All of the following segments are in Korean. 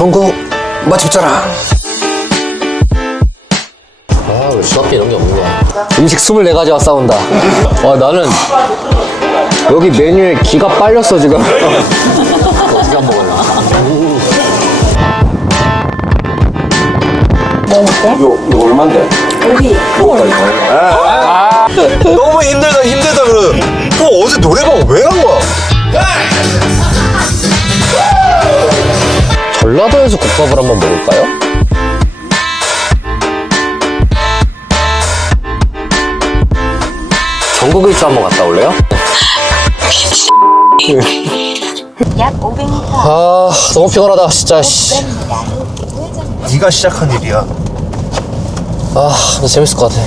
전국 맛집 자랑. 아, 왜 수학계 이런 게 없는 거야. 음식 24가지와 싸운다. 아, 나는 여기 메뉴에 기가 빨렸어 지금. 어떻게 안 먹을라. 이거 얼만데? 여기 너무 힘들다 그래. 또 어제 노래방 왜 간 거야? 전라도에서 국밥을 한번 먹을까요? 전국 일주 한번 갔다 올래요? 약 500m 아, 너무 피곤하다 진짜. 씨. 네가 시작한 일이야. 아, 근데 재밌을 것 같아.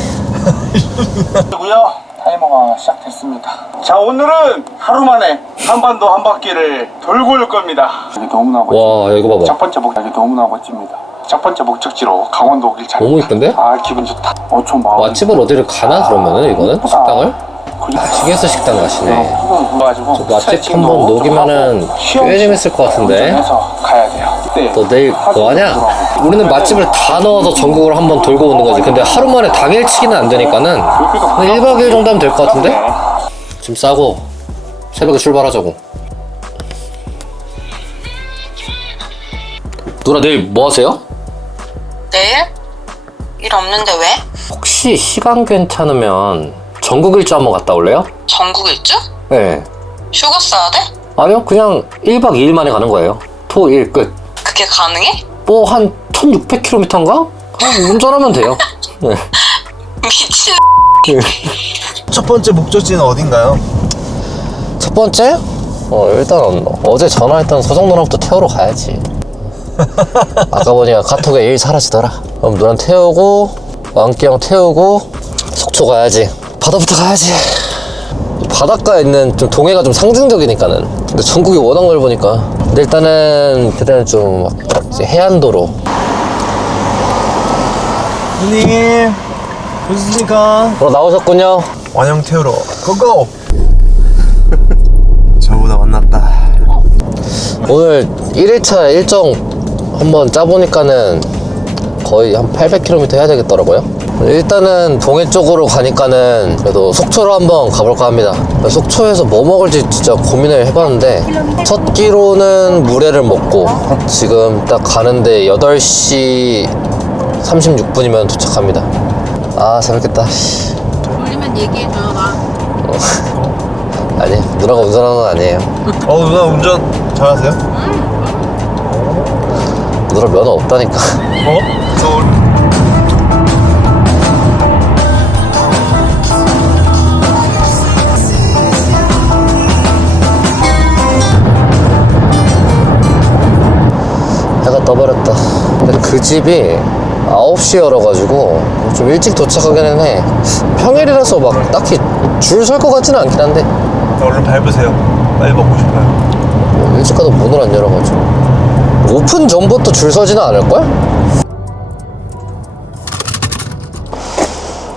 고요 타이머가 시작됐습니다. 자, 오늘은 하루 만에 한반도 한 바퀴를 돌고 올 겁니다. 여기 너무나 멋집니다. 와, 이거 봐봐. 첫 번째 여기 너무나 멋집니다. 첫 번째 목적지로 강원도 오길 잘했다. 너무 이쁜데? 아, 기분 좋다. 좀 마음. 맛집을 어디를 가나 그러면은 이거는 식당을? 시계에서 식당 가시네. 가지고 맛집 한번 녹이면은 꽤 재밌을 것 같은데. 운전해서 가야 돼요. 네. 너 내일 뭐 하냐? 우리는 맛집을 다 넣어서 전국을 한번 돌고 오는 거지. 근데 하루 만에 당일치기는 안 되니까는 한 1박 2일 정도 하면 될 것 같은데? 짐 싸고 새벽에 출발하자고. 누나 내일 뭐 하세요? 내일? 일 없는데 왜? 혹시 시간 괜찮으면 전국 일주 한번 갔다 올래요? 전국 일주? 네. 휴가 써야 돼? 아니요, 그냥 1박 2일 만에 가는 거예요. 토, 일 끝. 그게 가능해? 뭐 한 1600km인가? 운전하면 돼요. 네. 미친. 첫 번째 목적지는 어딘가요? 첫 번째? 일단 어제 전화했던 서정 누나부터 태우러 가야지. 아까 보니까 카톡에 일 사라지더라. 그럼 누나 태우고 왕기형 태우고 속초 가야지. 바다부터 가야지. 바닷가에 있는 좀 동해가 좀 상징적이니까는. 근데 전국이 워낙 넓으니까. 근데 일단은 그때는 좀 이제 해안도로. 누님 무엇입니까? 나오셨군요. 완영 태우러 고고. 저보다 만났다. 오늘 1일차 일정 한번 짜보니까는 거의 한 800km 해야 되겠더라고요. 일단은 동해 쪽으로 가니까는 그래도 속초로 한번 가볼까 합니다. 속초에서 뭐 먹을지 진짜 고민을 해봤는데 첫 끼로는 물회를 먹고 지금 딱 가는데 8시 36분이면 도착합니다. 아, 재밌겠다. 돌리면 얘기해줘. 나 아니, 누나가 운전하는 건 아니에요. 누나 운전 잘하세요? 누나 면허 없다니까. 서울. 해가 떠버렸다. 근데 그 집이 9시에 열어가지고 좀 일찍 도착하기는 해. 평일이라서 막 딱히 줄 설 것 같지는 않긴 한데 얼른 밟으세요. 빨리 먹고 싶어요. 뭐 일찍 가도 문을 안 열어가지고 오픈 전부터 줄 서지는 않을걸?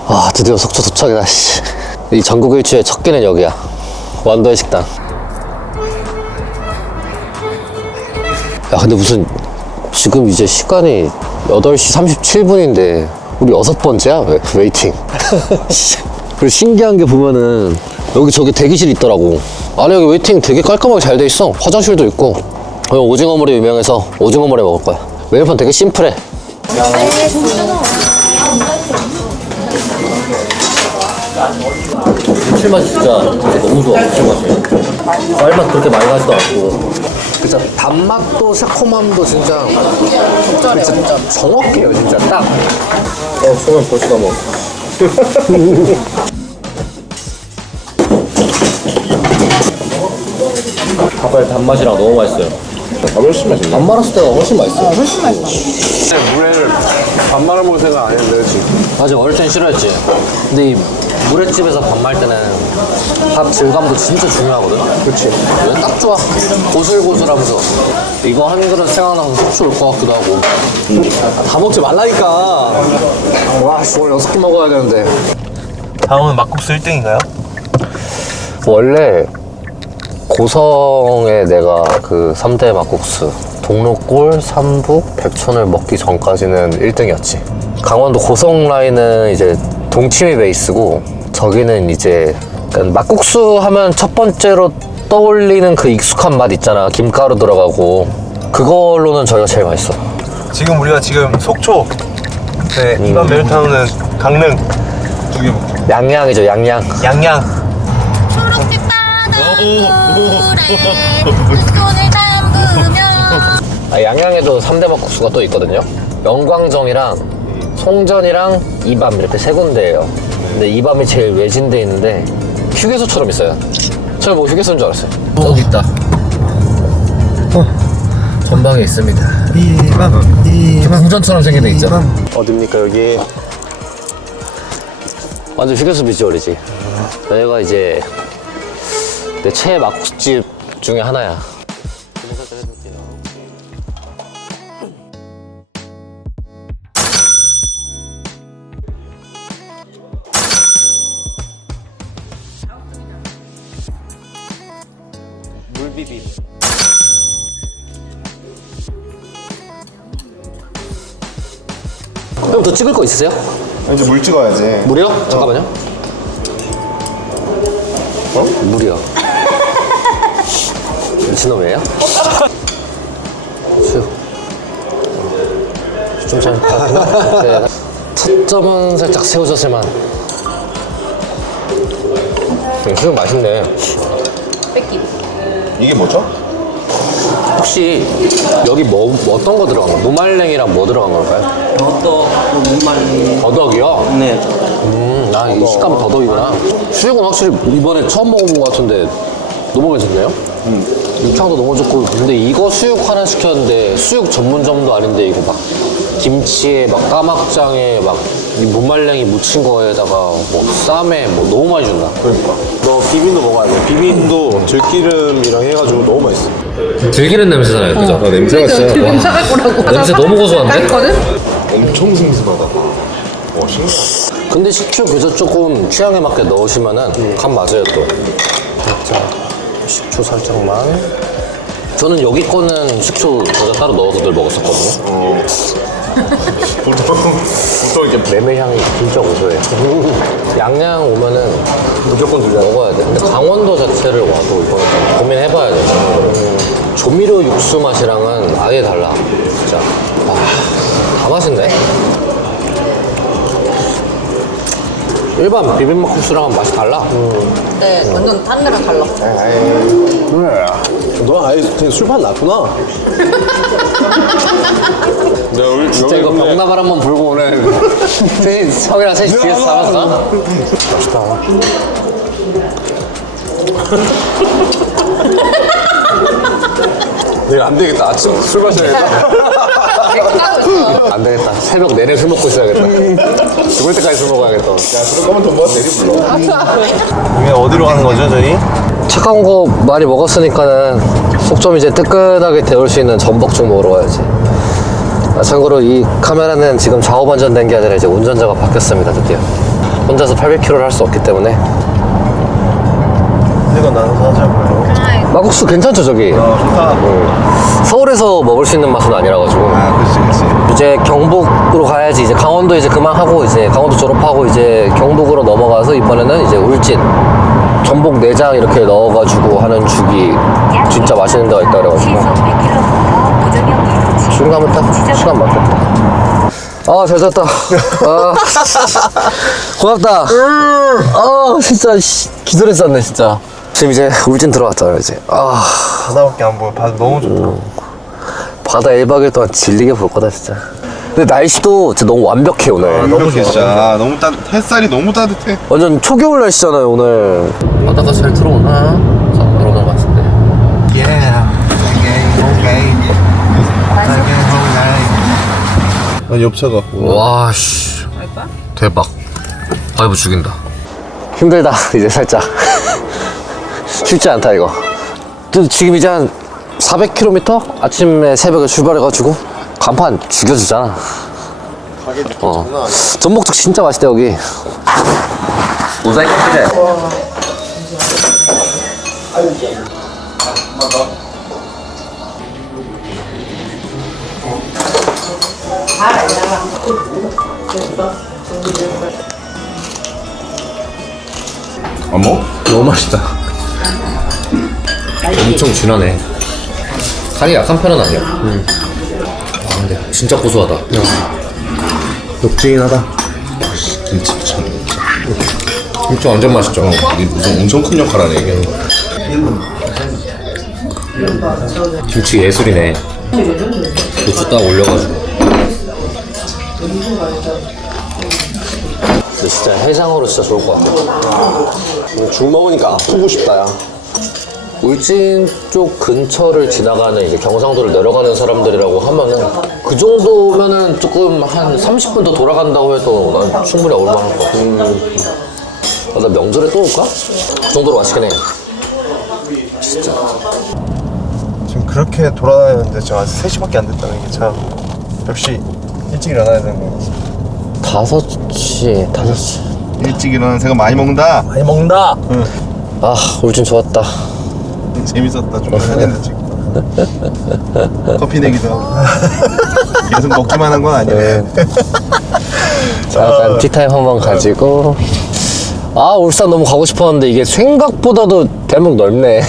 아, 드디어 속초 도착이다. 씨. 이 전국 일주의 첫 끼는 여기야. 완도의 식당. 야, 근데 무슨 지금 이제 시간이 8시 37분인데 우리 6번째야? 웨이팅. 그리고 신기한 게 보면은 여기 저기 대기실 있더라고. 안에 여기 웨이팅 되게 깔끔하게 잘 돼 있어. 화장실도 있고. 여기 오징어물이 유명해서 오징어물에 먹을 거야. 메뉴판 되게 심플해. 감칠맛이 진짜 너무 좋아. 감칠맛이 쌀맛 그렇게 많이 나지도 않고 진짜 단맛도 새콤함도 진짜 정확해요. 진짜 딱. 소면 벌써 다 먹어. 밥알 단맛이랑 너무 맛있어요. 훨씬 맛있네. 안 말았을 때가 훨씬 맛있어요. 훨씬 맛있어. 물회를 밥 말아먹을 생각 안 했는데 지금. 맞아, 어릴 땐 싫어했지. 근데 이 물회집에서 밥 말 때는 밥 질감도 진짜 중요하거든. 그치. 딱 좋아. 고슬고슬하면서 이거 한 그릇 생각나서 속초 올 것 같기도 하고. 다 먹지 말라니까. 와, 오늘 6개 먹어야 되는데. 다음은 막국수 1등인가요? 원래 고성에 내가 그 3대 막국수 동로골, 삼북, 백촌을 먹기 전까지는 1등이었지. 강원도 고성 라인은 이제 동치미 베이스고, 저기는 이제 약간 막국수 하면 첫 번째로 떠올리는 그 익숙한 맛 있잖아. 김가루 들어가고. 그걸로는 저희가 제일 맛있어. 지금 우리가 속초. 네, 이번 메뉴타운은 강릉. 두 개 먹자. 양양이죠, 양양. 양양. 초록빛 바닷물에 손을 담그며. 양양에도 3대 막국수가 또 있거든요. 영광정이랑 송전이랑 이밤 이렇게 세 군데예요. 근데 이밤이 제일 외진데 있는데 휴게소처럼 있어요. 처음에 뭐 휴게소인 줄 알았어요. 저기 있다. 전방에 있습니다. 이밤. 궁전처럼 생긴 데 있잖아. 어딥니까 여기? 완전 휴게소 비주얼이지. 여기가 이제 내 최애 막국수집 중에 하나야. 물비빔. 형 더 찍을 거 있으세요? 이제 물 찍어야지. 물이요? 잠깐만요. 물이요. 미친놈이에요? 수육. 좀 잘. 네. 첫 점은 살짝 새우젓을만. 수육 맛있네. 이게 뭐죠? 혹시 여기 어떤 거 들어간 거야? 무말랭이랑 뭐 들어간 걸까요? 더덕이요? 네. 나 이 식감이 더덕이구나. 수육은 확실히 이번에 처음 먹어본 것 같은데 너무 괜찮네요? 육향도 너무 좋고. 근데 이거 수육 하나 시켰는데 수육 전문점도 아닌데 이거 막 김치에 막 까막장에 막 이 무말랭이 묻힌 거에다가 뭐 쌈에 뭐 너무 많이 준다. 그러니까. 너 비빔도 먹어야 돼. 비빔도 들기름이랑 해가지고 너무 맛있어. 들기름 냄새잖아요, 그죠? 냄새가 진짜. 이상할 거라고. 냄새 너무 고소한데? 했거든? 엄청 슴슴하다. 와, 신기해. 근데 식초 그저 조금 취향에 맞게 넣으시면은 간 맞아요 또. 살짝 식초 살짝만. 저는 여기 거는 식초 저자 따로 넣어서 늘 먹었었거든요. 보통 이렇게 메밀향이 진짜 고소해. 양양 오면은 무조건 먹어야 돼. 근데 강원도 자체를 와도 이거는 좀 고민해봐야 돼. 조미료 육수 맛이랑은 아예 달라. 진짜. 다 맛있네. 일반 비빔막국수랑은 맛이 달라. 네, 완전 딴 데랑 달라. 그래. 너 아예 그냥 술판 났구나. 내가 우리 진짜 이거 병나발 한번 불고 오늘 형이랑 셋이 뒤에서 잡았어? 맛있다. 내가 안 되겠다. 아침 술 마셔야겠다. 안 되겠다. 새벽 내내 술 먹고 있어야겠다. 죽을 때까지 술 먹어야겠다. 야, 그럴 거면 돈 모아서 내리 불러. 이게 어디로 가는 거죠, 저희? 차가운 거 많이 먹었으니까는 속 좀 이제 뜨끈하게 데울 수 있는 전복죽 먹으러 가야지. 참고로 이 카메라는 지금 좌우 반전된 게 아니라 이제 운전자가 바뀌었습니다, 드디어. 혼자서 800km를 할 수 없기 때문에. 이거 나눠서 하자고요. 막국수 괜찮죠, 저기? 좋다. 서울에서 먹을 수 있는 맛은 아니라가지고. 아, 그치. 이제 경북으로 가야지. 이제 강원도 이제 그만하고 이제 강원도 졸업하고 이제 경북으로 넘어가서 이번에는 이제 울진 전복 내장 이렇게 넣어가지고 하는 죽이 진짜 맛있는 데가 있다 그래가지고 지금 가면 딱 시간 맞겠다. 아, 잘 잤다. 아, 고맙다. 아, 진짜 기절했었네 진짜. 지금 이제 울진 들어왔다 이제. 아, 바다밖에 안 보여. 바다 너무 좋다. 바다 1박 2일 동안 질리게 볼 거다 진짜. 근데 날씨도 진짜 너무 완벽해 오늘. 너무 진짜. 너무 햇살이 너무 따뜻해. 완전 초겨울 날씨잖아요 오늘. 바다가 잘 들어오나? 잘 들어오는 것 같은데. 아니, 엽차가. 와, 씨. 대박. 바이브 죽인다. 힘들다 이제 살짝. 쉽지 않다 이거. 또 지금 이제 한 400km? 아침에 새벽에 출발해가지고 간판 죽여주잖아. 가게 느낌 장난 아니야. 전복죽 진짜 맛있다 여기. 모자이크 그래. 어머? 너무 맛있다. 엄청 진하네. 살이 약한 편은 아니야. 아, 근데 진짜 고소하다. 녹진하다. 김치 참. 진짜 완전 맛있죠. 이게 무슨 엄청 큰 역할 하네 이게. 김치 예술이네. 고추 딱 올려가지고. 근데 진짜 해장으로 진짜 좋을 것 같아. 죽 먹으니까 아프고 싶다 야. 울진 쪽 근처를 지나가는 이제 경상도를 내려가는 사람들이라고 하면은 그 정도면은 조금 한 30분 더 돌아간다고 해도 난 충분히 올만할 것 같아. 아, 나 명절에 또 올까? 그 정도로 맛있긴 해. 진짜. 지금 그렇게 돌아다녔는데 지금 아직 3시밖에 안 됐다는 게 참 역시 일찍 일어나야 되는 거지. 5시. 일찍 일어나는 새가 많이 먹는다. 많이 먹는다. 아, 울진 좋았다. 재밌었다. 좀 하는데 지금 커피 내기도 하고 계속 먹기만 한 건 아니네. 잠깐 티타임 한번 가지고. 아, 울산 너무 가고 싶었는데 이게 생각보다도 대목 넓네.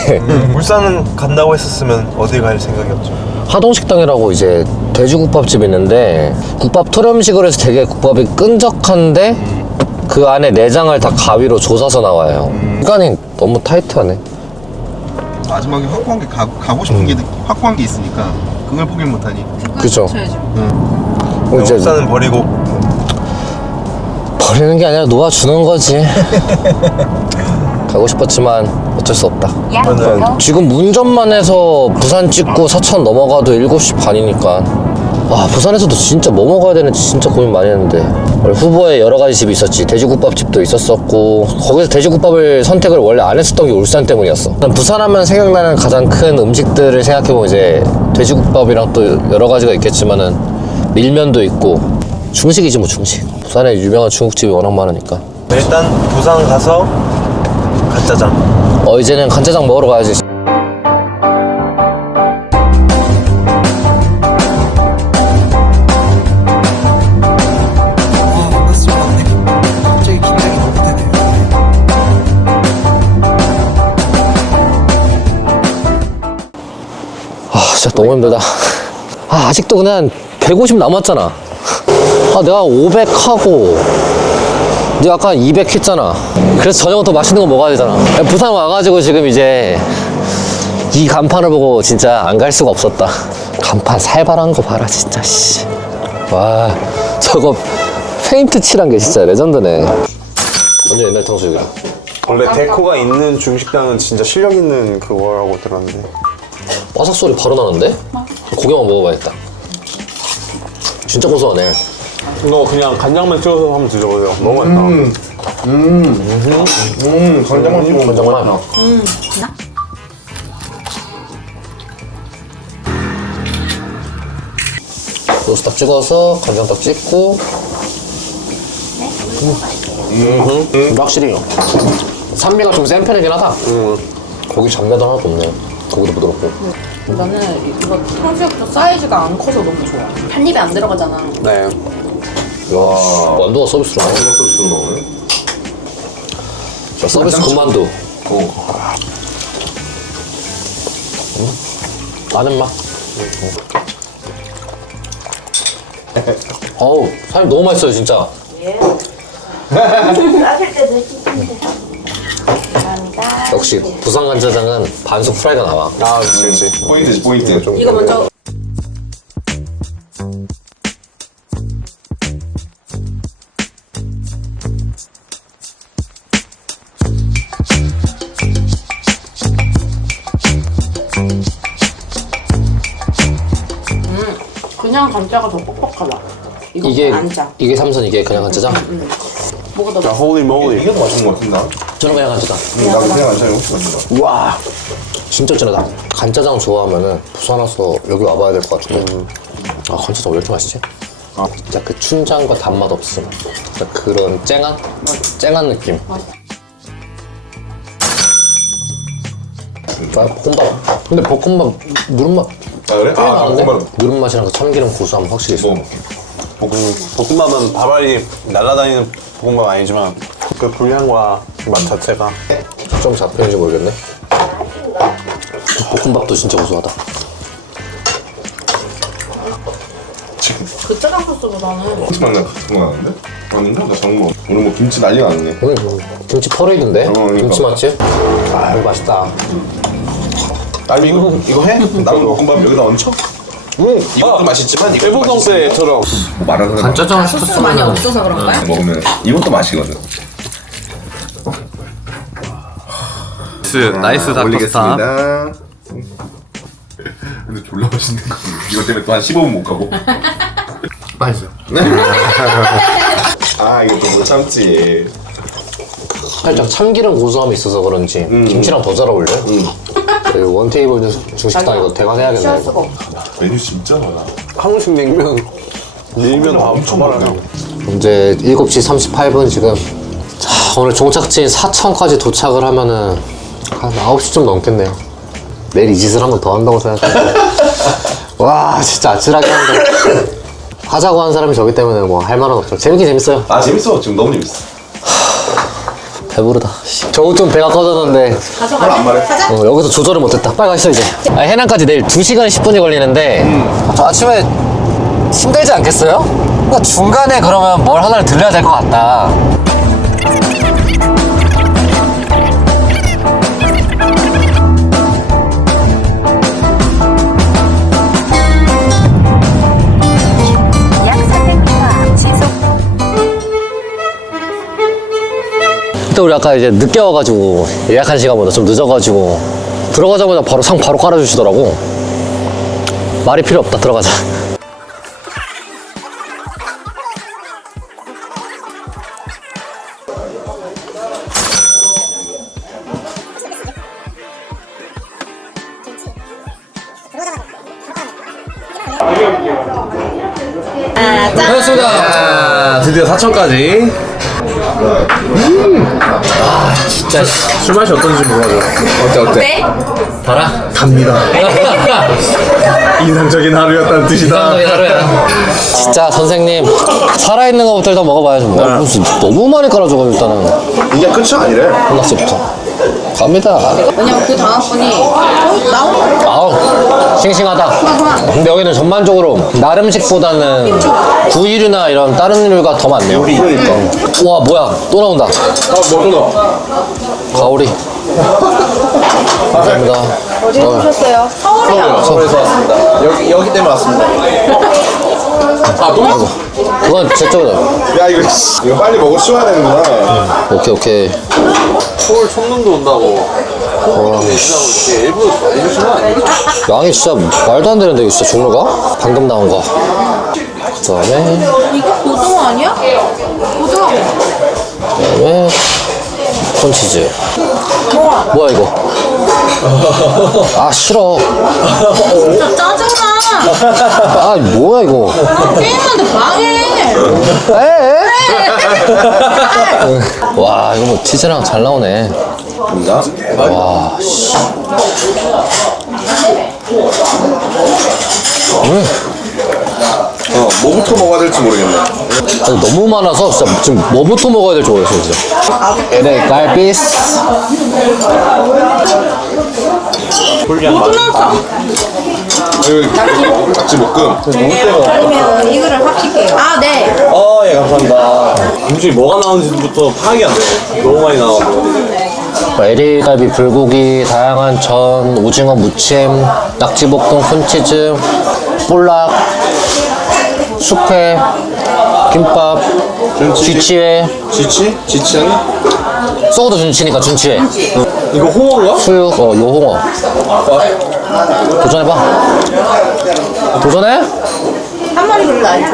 울산은 간다고 했었으면 어디 갈 생각이었죠? 하동식당이라고 이제 돼지국밥집이 있는데 국밥 토렴식으로 해서 되게 국밥이 끈적한데 그 안에 내장을 다 가위로 조사서 나와요. 시간이 너무 타이트하네. 마지막에 확고한 게 가고 싶은 게 확고한 게 있으니까 그걸 포기 못하니. 그죠? 이제 울산은 버리고 버리는 게 아니라 놓아주는 거지. 가고 싶었지만 어쩔 수 없다. 약 맞아요. 5km 지금 운전만 해서 부산 찍고 서천 넘어가도 7시 반이니까. 아, 부산에서도 진짜 뭐 먹어야 되는지 진짜 고민 많이 했는데 후보에 여러 가지 집이 있었지. 돼지국밥집도 있었었고 거기서 돼지국밥을 선택을 원래 안 했었던 게 울산 때문이었어. 난 부산하면 생각나는 가장 큰 음식들을 생각해보면 이제 돼지국밥이랑 또 여러 가지가 있겠지만은 밀면도 있고 중식이지 뭐 중식. 부산에 유명한 중국집이 워낙 많으니까. 일단 부산 가서 간짜장. 이제는 간짜장 먹으러 가야지. 갑자기 긴장이 너무 되네요. 아, 진짜 너무 힘들다. 아, 아직도 그냥 150 남았잖아. 아, 내가 500 하고 네가 아까 200 했잖아. 그래서 저녁은 더 맛있는 거 먹어야 되잖아. 부산 와가지고 지금 이제 이 간판을 보고 진짜 안 갈 수가 없었다. 간판 살벌한 거 봐라 진짜. 씨. 와, 저거 페인트 칠한 게 진짜 레전드네. 완전 옛날 탕수육이야. 원래 데코가 있는 중식당은 진짜 실력 있는 그거라고 들었는데. 바삭 소리 바로 나는데? 고기만 먹어봐야겠다. 진짜 고소하네. 이거 그냥 간장만 찍어서 한번 드셔보세요. 너무 맛있다. 간장만 찍으면 간장만. 소스 딱 찍어서 간장 딱 찍고. 확실히 산미가 좀 센 편이긴 하다. 고기 잡내도 하나도 없네. 고기도 부드럽고. 나는 이거 탕수육도 사이즈가 안 커서 너무 좋아. 한 입에 안 들어가잖아. 네. 야, 만두가 서비스로 나오네. 서비스로 나오네. 자, 서비스 군만두. 아는 맛. 어우, 사장님 너무 맛있어요, 진짜. 하실 때 드시면 감사합니다. 역시 부산 간짜장은 반숙 프라이가 나와. 아, 그렇지. 포인트지, 포인트. 좀. 이거 먼저 그냥 감자가 더 뻑뻑하다. 이거 이게 안 짜. 이게 삼선, 이게 그냥 간짜장. 뭐가 더 자, 맛있어? holy moly. 이게 더 맛있는 것 같은데. 저는 그냥 간짜장. 나도 그냥 안 차요. 맞습니다. 와, 진짜 진하다. 간짜장 좋아하면은 부산 와서 여기 와봐야 될 것 같은데. 아, 간짜장 왜 이렇게 맛있지? 진짜 그 춘장과 단맛 없음. 진짜 그런 쨍한 느낌. 아, 볶음밥. 근데 볶음밥 누른맛 아, 그래? 꽤 나는데? 누른맛이랑 그 참기름 고소함 확실히 있어. 볶음밥은 밥알이 날아다니는 볶음밥 아니지만 그 불향과 맛 자체가 좀 잡히는지 모르겠네. 볶음밥도 진짜 고소하다. 그 짜장 소스보다는 김치맛 같은 거 나는데? 아닌가? 나 정말 오늘 뭐 김치 난리가 났네. 오늘 김치 퍼레이드인데? 그러니까. 김치 맛집? 아, 이거 맛있다. 아니 이거 해? 남은 볶음밥 여기다 얹혀? 이것도 맛있지만 이것도 일본 맛있어. 때처럼 뭐 말하는 사람 간짜장을 소스가 많이 없어서 그런가요? 먹으면 이것도 맛이거든. 나이스 올리겠습니다. 근데 졸라 맛있는 거. 이것 때문에 또 한 15분 못 가고. 맛있어요. 아 이거 또 못 참지. 살짝 참기름 고소함이 있어서 그런지 김치랑 더 잘 어울려요. 그리고 원테이블 중식당 이거 대관해야겠네. 취할 수가 없어. 메뉴 진짜 많아. 한국식 냉면 엄청 많아요. 이제 7시 38분 지금. 자, 오늘 종착지인 사천까지 도착을 하면은 한 9시쯤 넘겠네요. 내일 이 짓을 한 번 더 한다고 생각해요. 와, 진짜 아찔하게 한데. 하자고 한 사람이 저기 때문에 뭐 할 말은 없죠. 재밌긴 재밌어요. 아 재밌어. 지금 너무 재밌어. 배부르다. 저거 좀 배가 꺼졌는데 안 말해. 여기서 조절을 못했다. 빨리 가시죠 이제. 해남까지 내일 2시간 10분이 걸리는데 저 아침에 힘들지 않겠어요? 그러니까 중간에 그러면 뭘 하나를 들려야 될 것 같다. 일단 우리 아까 이제 늦게 와가지고 예약한 시간보다 좀 늦어가지고 들어가자마자 바로 상 바로 깔아주시더라고. 말이 필요 없다. 들어가자. 반갑습니다. 드디어 사천까지. 아 진짜 술 맛이 어떤지 물어봐줘. 어때? 달아? 갑니다. 인상적인 하루였다는 뜻이다. 이상적인 하루야. 진짜 선생님 살아있는 거부터 일단 먹어봐야죠. 뭐. 무슨 너무 많이 깔아줘가지고 일단은 이게 끝이 아니래. 한낙지부터 갑니다. 왜냐면 그 다음 분이 나온 아우 싱싱하다. 근데 여기는 전반적으로 나름식보다는 구이류나 이런 다른 류가 더 많네요. 그러니까. 와 뭐야 또 나온다. 뭐 가오리. 감사합니다. 어디서 오셨어요? 서울에서 왔습니다. 여기 때문에 왔습니다. 아이고 그건 제 쪽이다. 야 이거 빨리 먹고 치워야 되는구나. 오케이. 서울 청년도 온다고. 일부러 많이 주신 거 아니야? 양이 진짜 말도 안 되는데 이거 진짜 종류가? 방금 나온 거. 그 다음에 이거 고등어 아니야? 고등어. 그다음에 콘치즈. 뭐야 이거? 아 싫어. 진짜 짜증나. 아 뭐야 이거? 게임하는데 방해. 와 이거 뭐 치즈랑 잘 나오네. 감사합니다. 와 씨. 뭐부터 먹어야 될지 모르겠네. 아니, 너무 많아서 진짜 지금 뭐부터 먹어야 될지 모르겠어요 진짜. LA 갈비스. 불량 맛. 여기 낙지볶음. 아니면 이거를 합칠게요. 아 네. 예, 감사합니다. 음식이 뭐가 나오는지부터 파악이 안 돼. 너무 많이 나와서. LA 갈비, 불고기, 다양한 전, 오징어 무침, 낙지볶음, 콘치즈, 볼락, 숙회, 김밥, 쥐치회. 지치? 지치는? 썩어도 준치니까 준치회. 이거 홍어인가? 수육, 요홍어. 도전해봐. 도전해? 한 마리 별로 안 줘.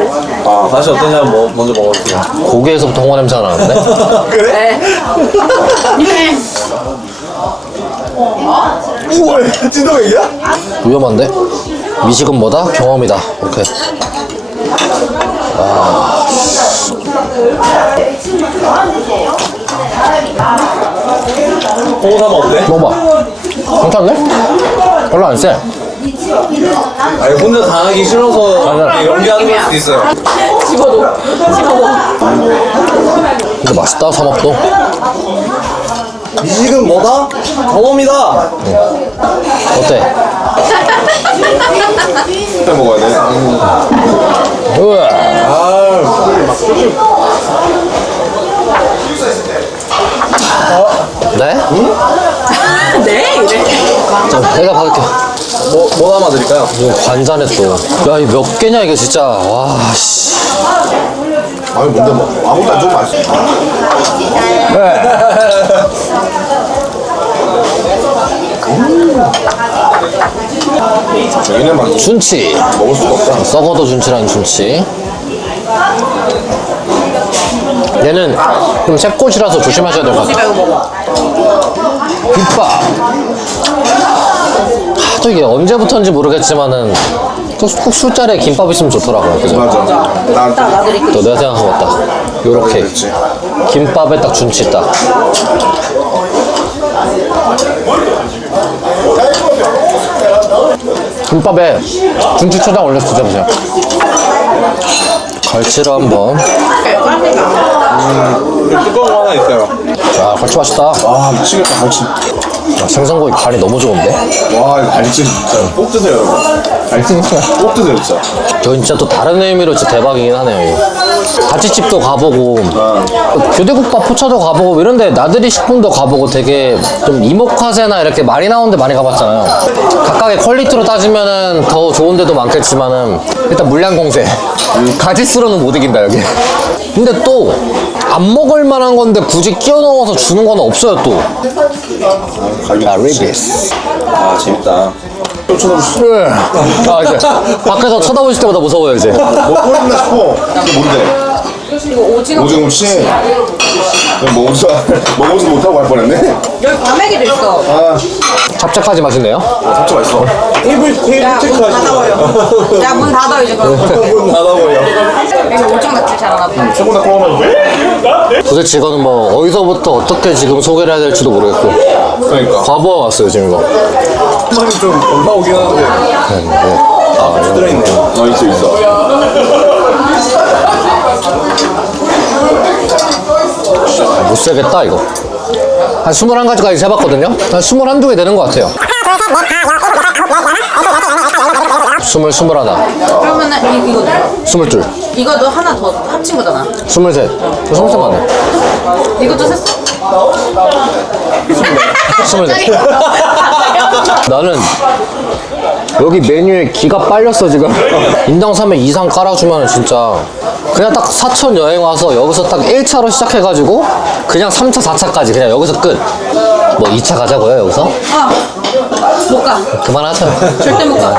맛이 어떤지 한번 먼저 먹어볼게요. 고기에서부터 홍어 냄새가 나는데? 그래? 네. 우와 찐동이야? 위험한데? 미식은 뭐다? 경험이다. 오케이. 홍어 사면 어때? 먹어봐. 괜찮네? 별로 안 세. 아니 혼자 당하기 싫어서 연기하는 걸 수도 있어요. 집어넣어. 근데 맛있다 삼합도. 미식은 뭐다? 경험이다. 어때? 잘 먹어야 돼. 우와. 네? 네? 이래. 자, 내가 받을게. 뭐 담아드릴까요? 이거 관자네 또. 야, 이 몇 개냐 이게 진짜. 와, 씨. 아니 뭔데 뭐 아무도 안 좋은 맛있어. 여기는 막 준치. 먹을 수가 없다. 썩어도 준치라는 준치. 얘는 좀 새꽃이라서 조심하셔야 될 것 같아요. 김밥. 또 이게 언제부터인지 모르겠지만은 꼭 술자리에 김밥 있으면 좋더라고요. 그죠? 맞아. 난 또 내가 생각한 것 같다. 요렇게 그렇지. 김밥에 딱 준치 딱. 김밥에 준치 초장 올려서 드셔보세요. 갈치로 한번. 뜨거운 거 하나 있어요. 야, 갈치 맛있다. 와 미치겠다 갈치. 야, 생선구이 간이 너무 좋은데? 와 이거 갈치 진짜 꼭 드세요 여러분. 갈치 꼭 드세요 진짜. 저희 진짜 또 다른 의미로 진짜 대박이긴 하네요. 이거. 가치집도 가보고 교대국밥 포차도 가보고 이런데 나들이 식품도 가보고 되게 좀 이모카세나 이렇게 많이 나오는 데 많이 가봤잖아요. 각각의 퀄리티로 따지면은 더 좋은 데도 많겠지만은 일단 물량 공세 가짓수로는 못 이긴다 여기. 근데 또 안 먹을 만한 건데 굳이 끼워 넣어서 주는 건 없어요 또. 야, 리비스. 아 재밌다. 좀 쳐다보시죠. 아, 이제 밖에서 쳐다보실 때마다 무서워요 이제. 뭐 보였나 싶어. 이게 뭔데? 이거 오징어. 오징어치. 먹어서 못하고 갈 뻔했네. 여기 과메기도 있어. 아 잡채까지 맛있네요. 잡채 맛있어. 테이블 야, 문 체크하시죠. 닫아버려. 야, 문 닫아, 이제 그럼. 문 닫아버려. 여기 오징어 낚시 잘하나 보다. 최고 닭고기만 도대체 이거는 뭐 어디서부터 어떻게 지금 소개를 해야 될지도 모르겠고 그러니까. 과부하 왔어요 지금 이거. 한마리 좀 올라오긴 하는데. 들어있네. 있어. 못 세겠다 이거. 한 21가지까지 세봤거든요. 한 21, 2개 되는 것 같아요. 20, 21, 그러면은 이거 22, 이거도 하나 더 합친 거잖아. 23. 23 맞네. 이것도 셌어? 24. 나는 여기 메뉴에 기가 빨렸어 지금. 인당 3회 이상 깔아주면 진짜 그냥 딱 사천 여행 와서 여기서 딱 1차로 시작해가지고 그냥 3차, 4차까지 그냥 여기서 끝. 뭐 2차 가자고요 여기서? 못 가. 그만하자. 절대 못 가.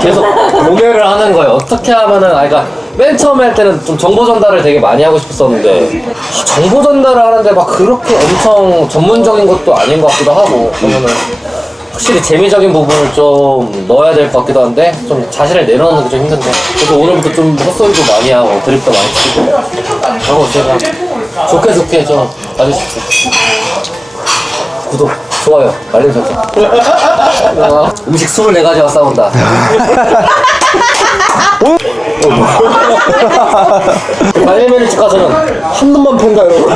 계속 고뇌를 하는 거예요. 어떻게 하면은, 그러니까 맨 처음에 할 때는 좀 정보 전달을 되게 많이 하고 싶었었는데 정보 전달을 하는데 막 그렇게 엄청 전문적인 것도 아닌 것 같기도 하고 그러면은 확실히 재미적인 부분을 좀 넣어야 될 것 같기도 한데 좀 자신을 내려놓는 게 좀 힘든데 그래서 오늘부터 좀 헛소리도 많이 하고 드립도 많이 치고 하고 제가 좋게 좀 봐주십시오. 구독, 좋아요, 알림 설정. 음식 24가지와 싸운다. 발레메뉴 집 가서는 한 놈만 팬가 여러분.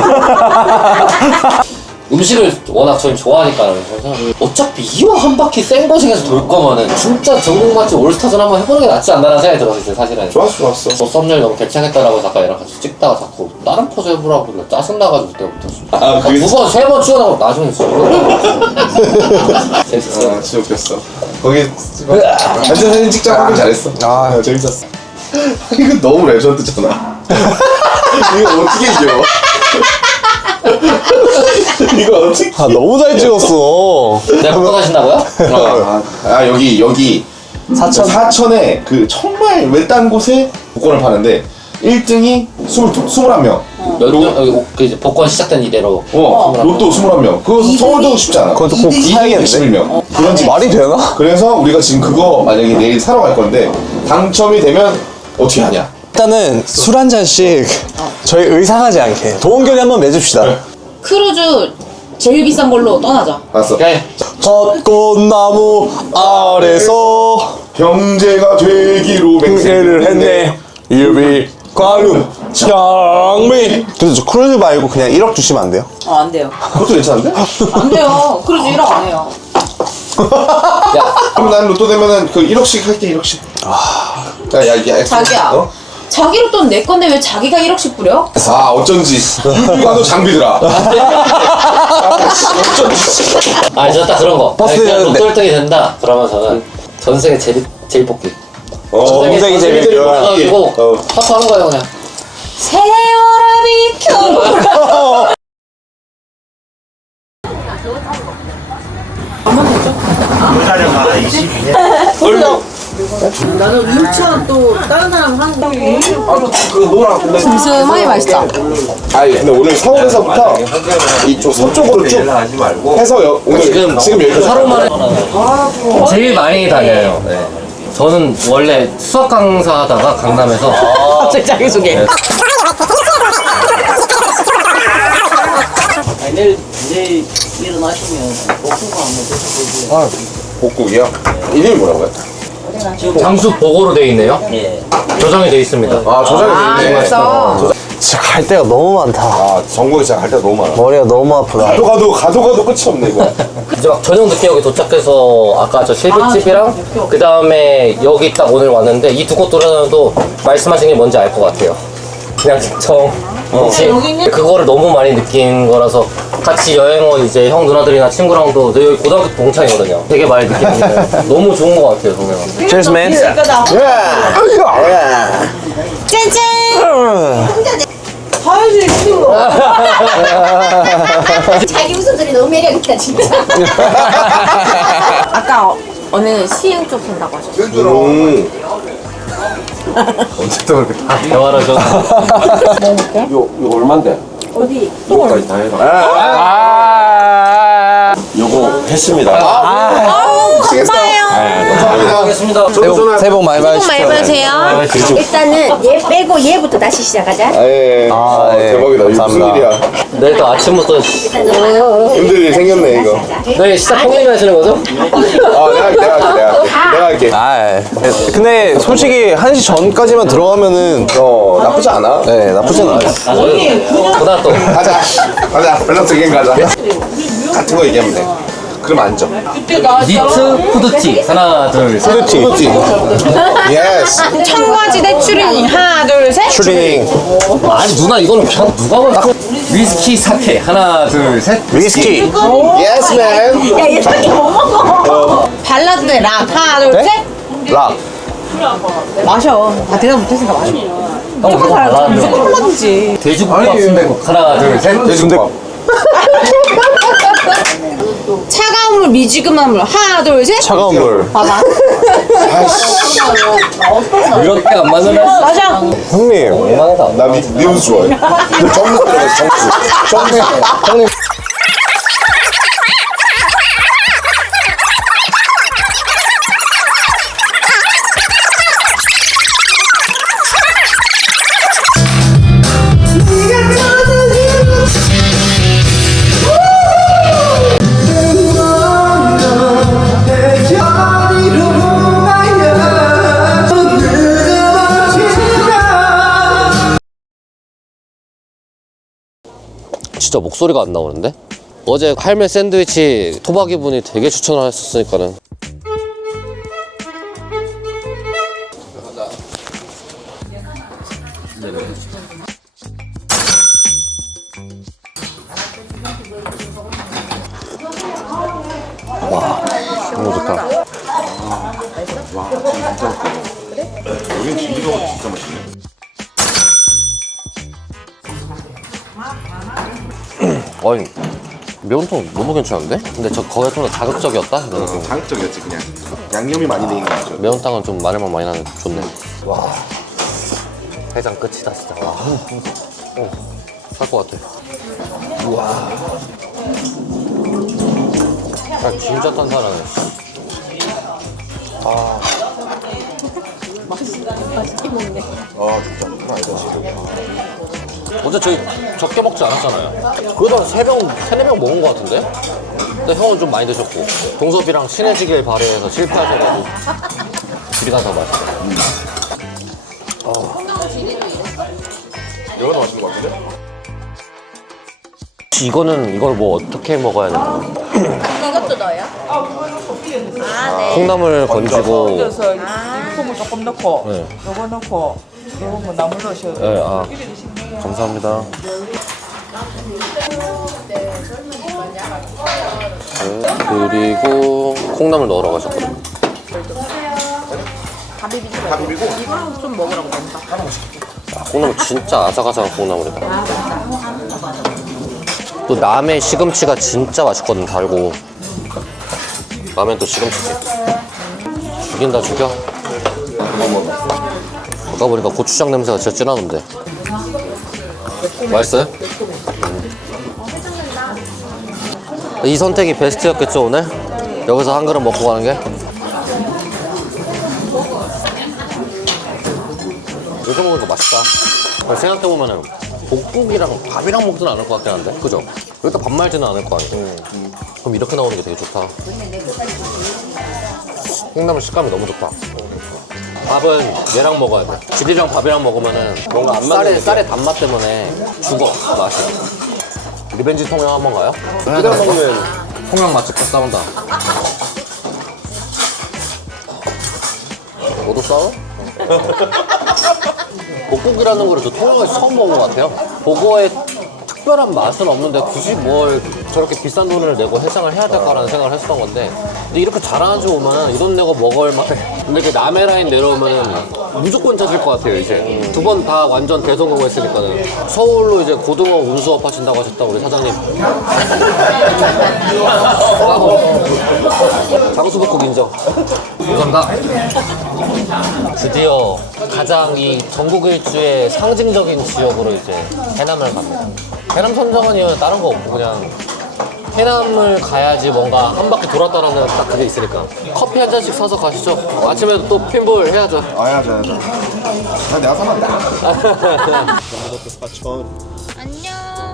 음식을 워낙 저희 좋아하니까 그래서 어차피 이왕 한 바퀴 생고생해서 돌 거면은 진짜 전국 맛집 올스타전 한번 해보는 게 낫지 않나라는 생각이 들었어요 사실은. 좋았어. 뭐 썸네일 너무 개창했다라고 잠깐 얘랑 같이 찍다가 자꾸 다른 포즈 해보라고 짜증나가지고 그때부터 그게 두 번, 세 번 찍어나고 나중에 진짜 재밌었어. 아 진짜 웃겼어. 거기 단체 사진 찍자고 하긴 잘했어. 아 재밌었어. 이거 너무 레전드잖아. 이거 어떻게 이겨? 이거 어떻게? 아, 너무 잘 찍었어. 내가 그거 가신다고요? 여기 사천에 그 정말 외딴 곳에 복권을 파는데 1등이 21명. 그 이제 복권 시작된 이래로 로또 21명. 그거 서울도 쉽지 않아. 그것도 꼭 사야겠는데? 11명. 그런지 말이 되나? 그래서 우리가 지금 그거 만약에 내일 사러 갈 건데 당첨이 되면 어떻게 하냐? 일단은 술 한 잔씩 저희 의상하지 않게 도원결이 한번 맺읍시다. 크루즈 제일 비싼 걸로 떠나자. 알았어. 오케이. 벚꽃나무 아래서 형제가 되기로 맹세를 했네. 유비 관음 장미. 근데 저 크루즈 말고 그냥 1억 주시면 안 돼요? 안 돼요. 그것도 괜찮은데? 안 돼요. 그래서 1억 안 해요. 그럼 난 로또 되면은 그 1억씩 할게 1억씩. 야, 자기야. 어? 자기 로또는 내 건데 왜 자기가 1억씩 뿌려? 아 어쩐지 유비가도 장비더라. 어쩐지. 저 딱 그런 거. 버스 그냥 로또 네. 1등이 된다. 그러면 저는 전생에 제일 뽑기. 전생이 제일 그래가지고 하는 거예요 그냥. 세월아 비켜. 나는 림천 또 다른 사람 하는 거 그 노랑 근데 슴슴하게 맛있다. 아니 근데 오늘 서울에서부터 이쪽 서쪽으로 쭉 해서 오늘 지금 여기서 하루만에 제일 많이 다녀요. 네. 저는 원래 수학 강사 하다가 강남에서 갑자기 자기소개. 내일 일어나시면 볶음밥 한번 드셔보세요. 복국이요? 이름이 뭐라고요? 장수 보고로 돼 있네요. 예. 조정이 돼 있습니다. 아 조장이 돼 있네. 진짜 갈 데가 너무 많다. 아 전국에 진짜 갈 데가 너무 많아. 머리가 너무 아프다. 가도 끝이 없네 이거. 이제 막 저녁 늦게 여기 도착해서 아까 저 실비집이랑 그 다음에 여기 딱 오늘 왔는데 이 두 곳 돌아다녀도 말씀하신 게 뭔지 알 것 같아요. 그냥 그거를 너무 많이 느낀 거라서 같이 여행을 이제 형 누나들이나 친구랑도 여기 고등학교 동창이거든요. 되게 많이 느꼈는데 너무 좋은 것 같아요 동네가. Cheers, man. 자기 웃음소리 너무 매력있다 진짜. 아까 언니는 시흥 쪽 산다고 하셨어. 언제 또 그렇게 다 대화를 하셔서 이거 얼만데? 어디? 이거까지 다 해라. 요거 했습니다. 감사해요. 감사합니다. 새해 복 많이 받으십시오. 많이 받으세요. 일단은 얘 빼고 얘부터 다시 시작하자. 예. 예. 대박이다. 이거 무슨 감사합니다. 일이야? 내일 또 아침부터 힘들 일 생겼네 이거. 내일 시작 형님이 하시는 거죠? 내가 할게. 아, 근데 솔직히 1시 전까지만 들어가면은 나쁘지 않아. 네, 나쁘진 않아요. 보다 또 가자. 밸런스 게임 가자. 같은 거 얘기하면 돼. 그럼 앉아. 니트 후드티 하나 둘셋 후드티. 예스. 청바지 대 추리닝 하나 둘 셋. 추리닝, 아니 누나 이거는 그냥 누가 봐도 위스키 사케 하나 둘셋 위스키, 예스 맨. 야얘 밖에 못 먹어. 발라드 대 락 하나 둘 셋. 락. 마셔. 다 대답 못했으니까 마셔. 무조건 발라드. 무조건 발라드지. 돼지국밥 순대국 하나 둘셋 돼지국밥. 차가운 물 미지근한 물 하나 둘 셋. 차가운 물. 봐봐. 이렇게 안 맞는 마셔. 형님, 엉망이다. 나 미우스 좋아해. 정수 들어갔어. 정수. 형님. 진짜 목소리가 안 나오는데? 어제 할매 샌드위치 토박이 분이 되게 추천을 했었으니까는 너무 좋다. 여긴 진기가 진짜 맛있네. 아니 매운탕 너무 괜찮은데? 근데 저 거기가 좀 더 자극적이었다? 이런 느낌. 자극적이었지 그냥. 양념이 많이 돼 있는 거죠. 매운탕은 좀 마늘만 많이 나는 좋네. 와 해장 끝이다 진짜. 와. 살 것 같아. 우와. 아 진짜 탄산하네. 진짜. 어제 저희 적게 먹지 않았잖아요. 그래도 한 3병 먹은 것 같은데? 근데 형은 좀 많이 드셨고 동섭이랑 친해지길 바래해서 실패하셔가지고 둘이가 더 맛있어. 이거 더 맛있는 것 같은데? 이걸 뭐 어떻게 먹어야 되나? 이것도 넣어요? 콩나물 건지고. 그래서 소금 조금 넣고 네. 요거 넣고 요거 뭐 나물 넣으셔도 돼요. 네, 아, 감사합니다. 네, 그리고 콩나물 넣으러 가셨거든요. 다 비비고 이거랑 좀 먹으라고 먹는다. 아, 콩나물 진짜 아삭아삭한 콩나물이다. 또 남의 시금치가 진짜 맛있거든, 달고. 라면 또 시금치지. 죽인다, 죽여. 아까 보니까 고추장 냄새가 진짜 진하던데. 맛있어요? 이 선택이 베스트였겠죠, 오늘? 여기서 한 그릇 먹고 가는 게? 이렇게 먹으니까 맛있다. 생각해보면은 볶국이랑 밥이랑 먹지는 않을 것 같긴 한데, 그죠? 일단 밥 말지는 않을 거 아니에요. 그럼 이렇게 나오는 게 되게 좋다. 콩나물 식감이 너무 좋다. 밥은 얘랑 먹어야 돼. 질이랑 밥이랑 먹으면은 뭔가 안 맞는 쌀의 단맛 때문에 죽어, 맛이. 리벤지 통영 한번 가요? 이랑 먹으면 통영 맛집과 싸운다. 너도 싸워? 볶국이라는 거를 저 통영에서 처음 먹은 것 같아요. 보고에 특별한 맛은 없는데 굳이 뭘 저렇게 비싼 돈을 내고 해장을 해야 될까라는 생각을 했었던 건데, 근데 이렇게 잘하는 집 오면 이 돈 내고 먹을 만해. 근데 이렇게 남해 라인 내려오면은 무조건 찾을 것 같아요. 이제 두 번 다 완전 대성공했으니까는. 서울로 이제 고등어 운수업 하신다고 하셨다 우리 사장님. 장수복국 인정. 감사합니다. 드디어 가장 이 전국 일주의 상징적인 지역으로 이제 해남을 갑니다. 해남 선정은이면 다른 거 없고 그냥 해남을 가야지 뭔가 한 바퀴 돌았다라는 딱 그게 있으니까. 커피 한 잔씩 사서 가시죠. 아침에도 또 핀볼 해야죠. 해야죠. 내가 사면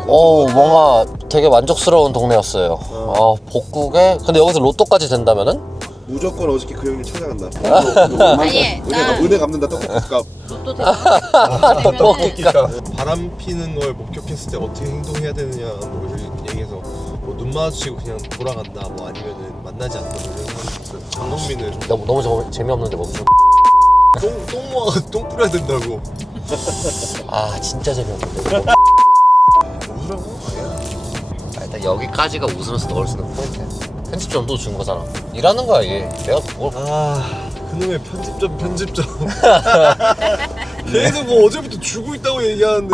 뭔가 되게 만족스러운 동네였어요. 복국에 근데 여기서 로또까지 된다면은? 무조건 어저께 그 형님 찾아간다. 아니, 은혜 갚는다 떡볶이값. 떡볶이가 바람 피는 걸 목격했을 때 어떻게 행동해야 되느냐 뭐 이런 얘기해서 뭐 눈 마주치고 그냥 돌아간다 뭐 아니면은 만나지 않는다 뭐 이런 사람이 있어요. 장동민은 너무 재미없는데 멈춰. 똥 모아가 똥 뿌려야 된다고. 아 진짜 재미없는데. 웃으라고? 일단 여기까지가 웃으면서 넣을 수 있는 포인트야. 편집점 또 준 거잖아. 일하는 거야 이게. 내가 뭘. 그놈의 편집점. 계속 뭐 어제부터 주고 있다고 얘기하는데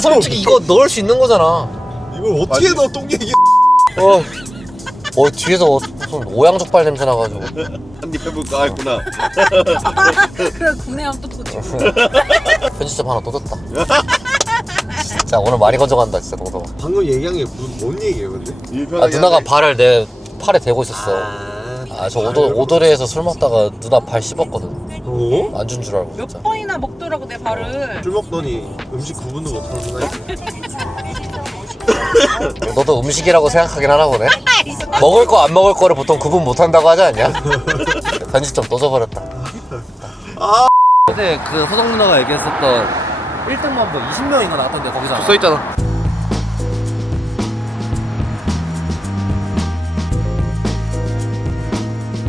솔직히 이거 넣을 수 있는 거잖아. 이걸 어떻게 넣어 똥 얘기. 뒤에서 무슨 오양족발 냄새 나가지고. 한입 해볼까 했구나. 그래 구내염 또 터지고. 편집점 하나 또 줬다. 진짜 오늘 많이 건져간다 진짜 동서가. 방금 얘기한 게 뭔 얘기예요 근데? 누나가 발을 내 팔에 대고 있었어. 저 오도리에서 술 먹다가 누나 발 씹었거든. 어? 안 준 줄 알고 몇 진짜. 번이나 먹더라고 내 발을. 술 먹더니 음식 구분도 못하는구나. 너도 음식이라고 생각하긴 하나 보네. 먹을 거 안 먹을 거를 보통 구분 못한다고 하지 않냐? 편집점 또 줘버렸다. 근데 그 호성 누나가 얘기했었던 1등만 뭐 20명인가 나왔던데 거기서 써있잖아.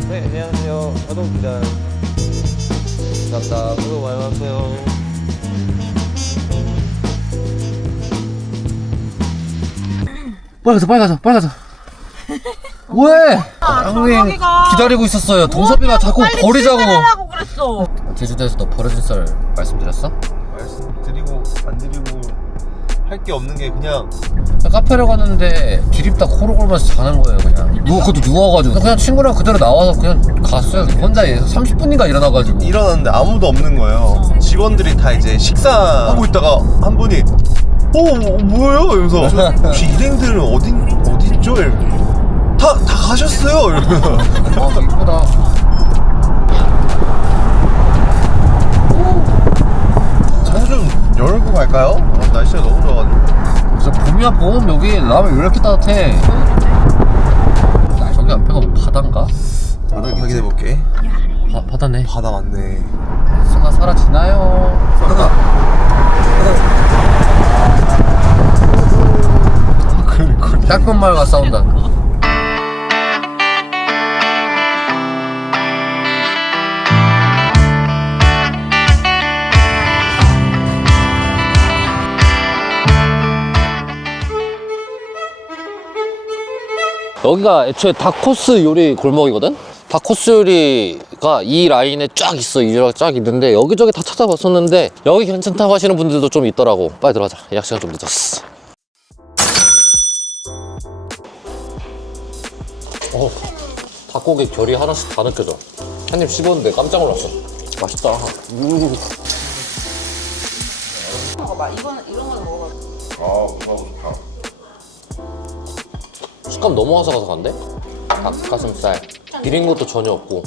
네, 안녕하세요. 화동기장. 감사합니다. 수고 많이 하세요. 빨리 가자. 왜? 형님 기다리고 있었어요. 동섭이가 자꾸 버리자고. 그랬어. 제주도에서 너 버려진 썰 말씀드렸어? 말씀드리고 안 드리고 할 게 없는 게 그냥 카페를 갔는데 기립다 코로 골면서 자는 거예요 그냥. 그것도 누워가지고 그냥 친구랑 그대로 나와서 그냥 갔어요. 혼자 30분인가 일어나가지고. 일어났는데 아무도 없는 거예요. 직원들이 다 이제 식사하고 있다가 한 분이 뭐예요? 이러면서 혹시 일행들은 어딨죠? 다 가셨어요. 이러면서 이쁘다. 차좀 열고 갈까요? 날씨가 너무 좋아가지고. 진짜 봄이야 봄. 여기 라면 왜 이렇게 따뜻해? 저기 앞에가 뭐 바다인가? 확인해볼게. 바다 바다네. 바다 맞네. 수가 사라지나요? 딱 말과 싸운다. 여기가 애초에 닭코스 요리 골목이거든? 닭코스 요리가 이 라인에 쫙 있어. 이 라인에 쫙 있는데 여기저기 다 찾아봤었는데 여기 괜찮다고 하시는 분들도 좀 있더라고. 빨리 들어가자. 예약 시간 좀 늦었어. 닭고기 결이 하나씩 다 느껴져. 한 입 씹었는데 깜짝 놀랐어. 맛있다. 먹어봐. 이런 걸 먹어봐. 식감 너무 아삭아삭한데? 닭가슴살 비린 것도 전혀 없고.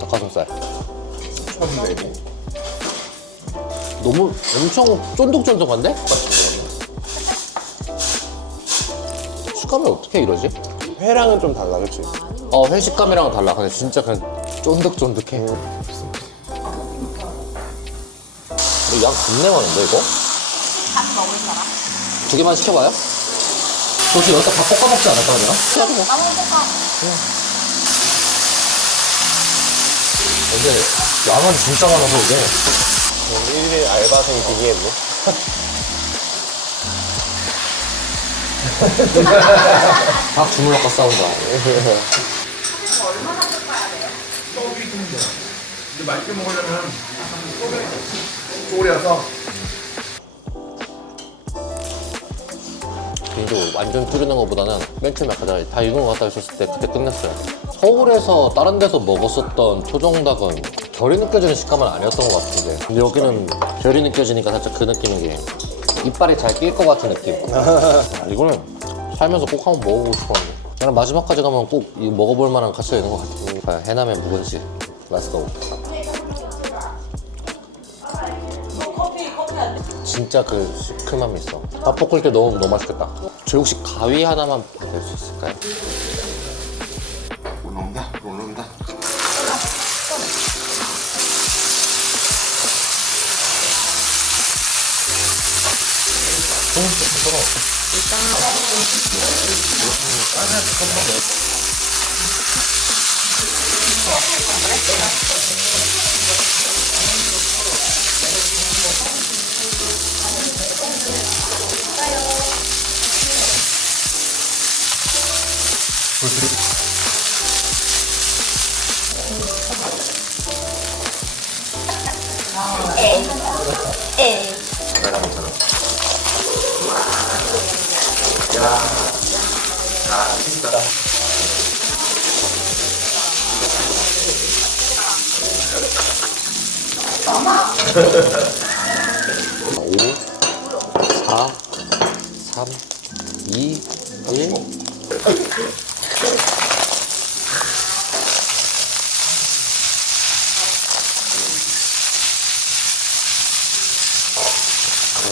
닭가슴살 너무 엄청 쫀득쫀득한데? 식감이 어떻게 이러지? 회랑은 좀 달라, 그치? 회 식감이랑은 달라. 근데 진짜 그냥 쫀득쫀득해. 근데 양 겁내 많은데 이거? 두 개만 시켜봐요? 혹시 여기다 다 볶아 먹지 않을까 그냥? 근데 양은 진짜 많아서 이게 1일 알바생 비기했네. 닭 주물럭과 싸운다. 개인적으로 완전 줄이는 것보다는 맨 처음에 아까 다 익은 것 같다 했었을 때 그때 끝냈어요. 서울에서 다른 데서 먹었었던 토종닭은 결이 느껴지는 식감은 아니었던 것 같은데 근데 여기는 결이 느껴지니까 살짝 그 느낌인 게 이빨이 잘 낄 것 같은 느낌. 이거는 살면서 꼭 한번 먹어보고 싶었는데 나는 마지막까지 가면 꼭 이거 먹어볼 만한 가치가 있는 것 같아. 해남의 묵은지 렛츠고. 진짜 그 시큼함이 있어. 밥 볶을 때 너무 맛있겠다. 저 혹시 가위 하나만 받을 수 있을까요? 올라온다. 오, 4, 3, 2, 1.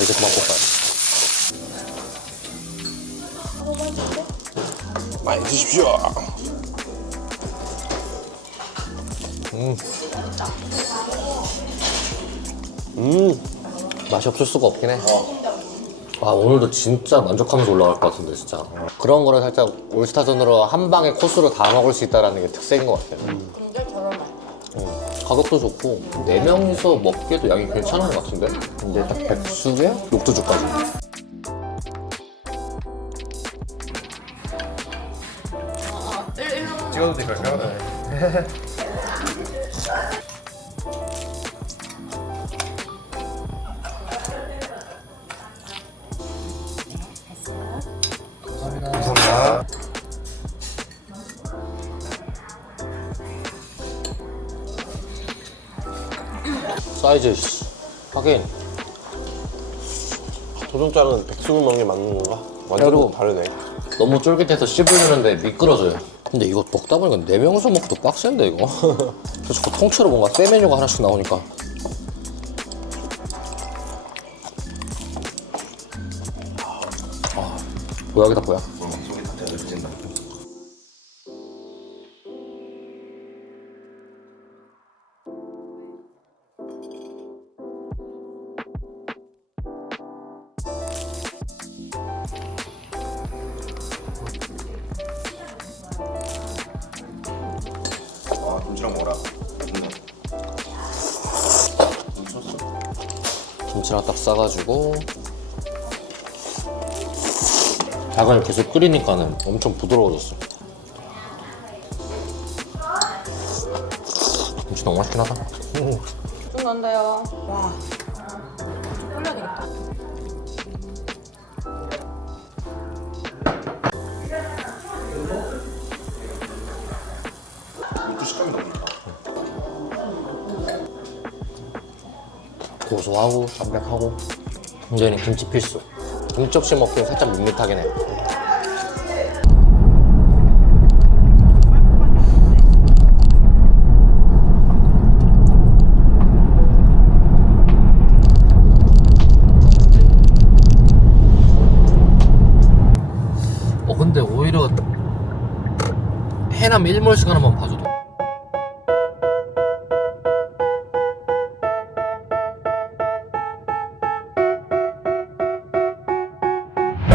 이제 그만 볶아요. 많이 드십시오. 맛이 없을 수가 없긴 해. 아, 오늘도 진짜 만족하면서 올라갈 것 같은데 진짜. 그런 거를 살짝 올스타전으로 한 방에 코스로 다 먹을 수 있다는 게 특색인 것 같아요. 근데 저렴해. 가격도 좋고 4명이서 먹기에도 양이 괜찮은 것 같은데? 근데 딱 백숙에 녹두죽까지. 찍어도 될까요? 감사합니다. 사이즈 하긴 도전장은 백숙을 먹는 게 맞는 건가? 완전 그리고 다르네. 너무 쫄깃해서 씹으려는데 미끄러져요. 근데 이거 먹다 보니까 4명이서 먹기도 빡센데 이거. 그래서 그 통째로 뭔가 새 메뉴가 하나씩 나오니까. 보약이다 보약. 속이 다 젖어진다. 김치랑 먹어라. 김치랑 딱 싸가지고 닭을 계속 끓이니까는 엄청 부드러워졌어. 김치 너무 맛있긴 하다. 좀 넣는다요. 와. 끓여야 되겠다. 이것도 식감이 너무 좋다. 고소하고 담백하고 완전히 김치 필수. 김치 없이 먹기엔 살짝 밋밋하긴 해. 근데 오히려 해남 일몰 시간 한번 봐줘도.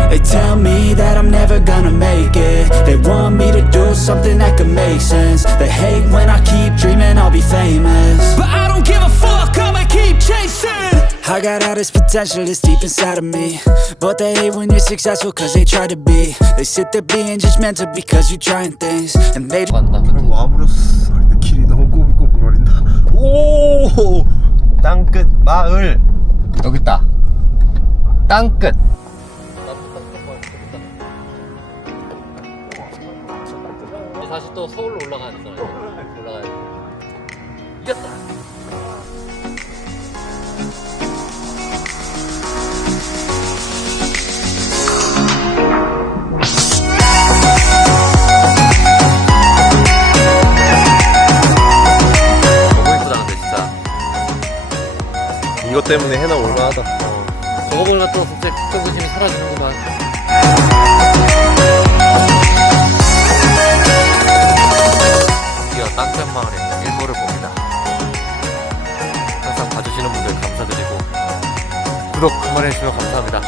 They tell me that I'm never gonna make it. They want me to do something that could make sense. They hate when I keep dreaming I'll be famous, but I don't give a fuck, I'ma keep chasing. I got all this potential that's deep inside of me, but they hate when you're successful cause they try to be. They sit there being judgmental because you're trying things, and they 그럼 와버렸어. 근데 길이 너무 꼬불꼬불거린다. 오, 땅끝 마을. 여기 있다. 땅끝. 다시 또 서울로 올라가야 되잖아. 올라가야 돼. 이겼다. 너무 이쁘다 근데 진짜. 이것 때문에 해남 올만하다. 저거 보니까 또 갑자기 걱정심이 사라지는구만. 드디어 땅끝마을의 일몰을 봅니다. 항상 봐주시는 분들 감사드리고 구독 한번 해주시면 감사합니다.